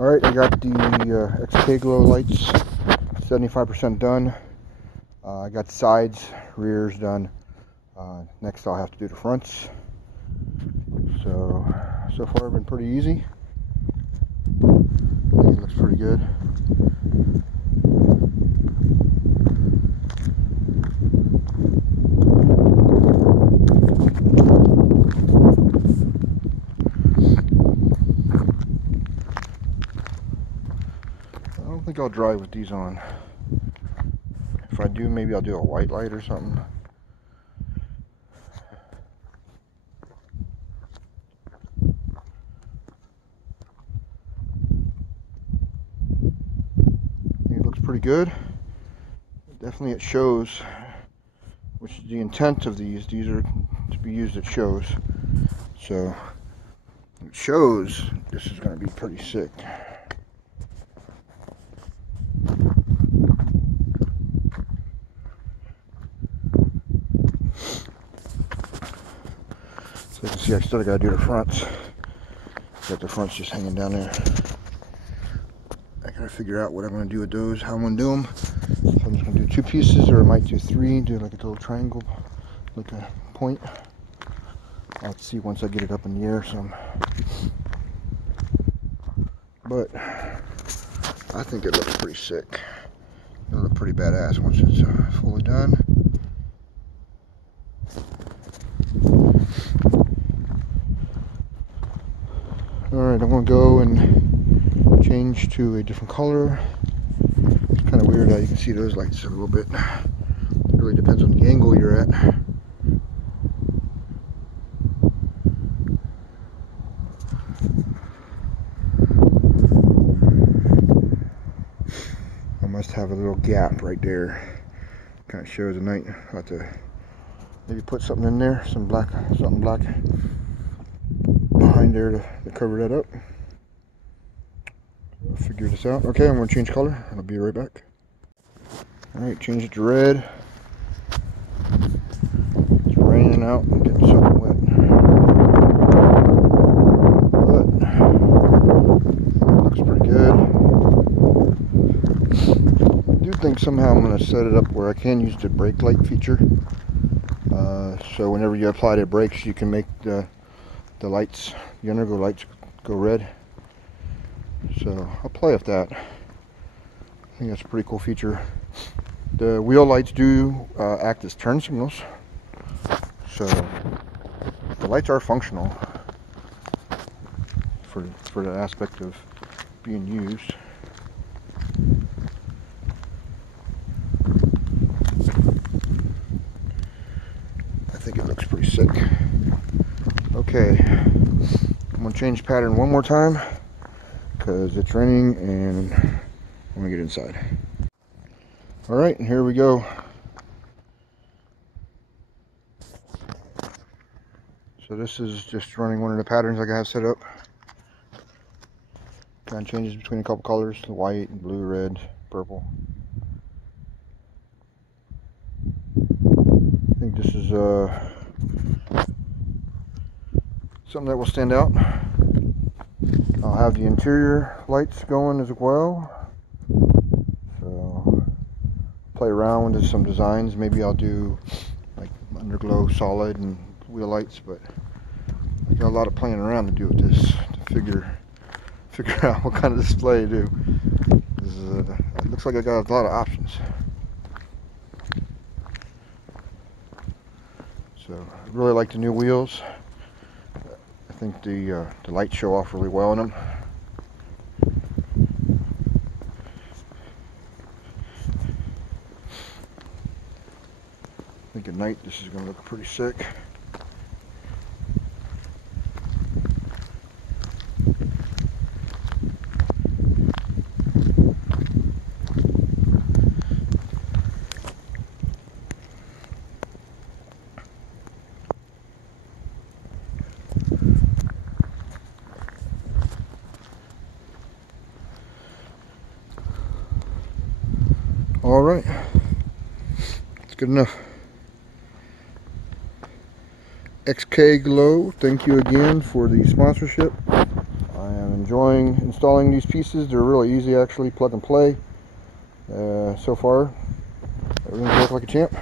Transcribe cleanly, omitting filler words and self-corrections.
Alright, I got the XKGlow lights 75% done. I got the sides, rears done. Next I'll have to do the fronts. So far been pretty easy. I think it looks pretty good. I don't think I'll drive with these on. If I do, maybe I'll do a white light or something. It looks pretty good. Definitely it shows, which is the intent of these. These are to be used at shows. So it shows this is going to be pretty sick. So you can see I still got to do the fronts. Got the fronts just hanging down there. I got to figure out what I'm going to do with those, how I'm going to do them. If I'm just going to do 2 pieces, or I might do 3, do like a little triangle, like a point. I'll have to see once I get it up in the air some. But I think it looks pretty sick. It'll look pretty badass once it's fully done. Alright, I'm going to go and change to a different color. It's kind of weird how you can see those lights a little bit. It really depends on the angle you're at. I must have a little gap right there. Kind of shows the night. I'll have to maybe put something in there, something black behind there to cover that up. I'll figure this out. Okay, I'm going to change color and I'll be right back. Alright, change it to red. It's raining out and getting soaking wet. But it looks pretty good. I do think somehow I'm going to set it up where I can use the brake light feature. So whenever you apply the brakes, you can make the lights, the Underglow lights, go red. So I'll play with that. I think that's a pretty cool feature. The wheel lights do act as turn signals, so the lights are functional for the aspect of being used. I think it looks pretty sick. Okay, I'm gonna change pattern one more time because it's raining and I'm gonna get inside. All right, and here we go. So this is just running one of the patterns like I have set up. Kind of changes between a couple colors: the white, blue, red, purple. I think this is something that will stand out. I'll have the interior lights going as well. So play around with some designs. Maybe I'll do like Underglow solid and wheel lights, but I got a lot of playing around to do with this to figure out what kind of display to do. It looks like I got a lot of options. So I really like the new wheels. I think the lights show off really well in them. I think at night this is going to look pretty sick. All right, it's good enough. XKGlow, thank you again for the sponsorship. I am enjoying installing these pieces. They're really easy, actually, plug and play. So far, everything's worked like a champ.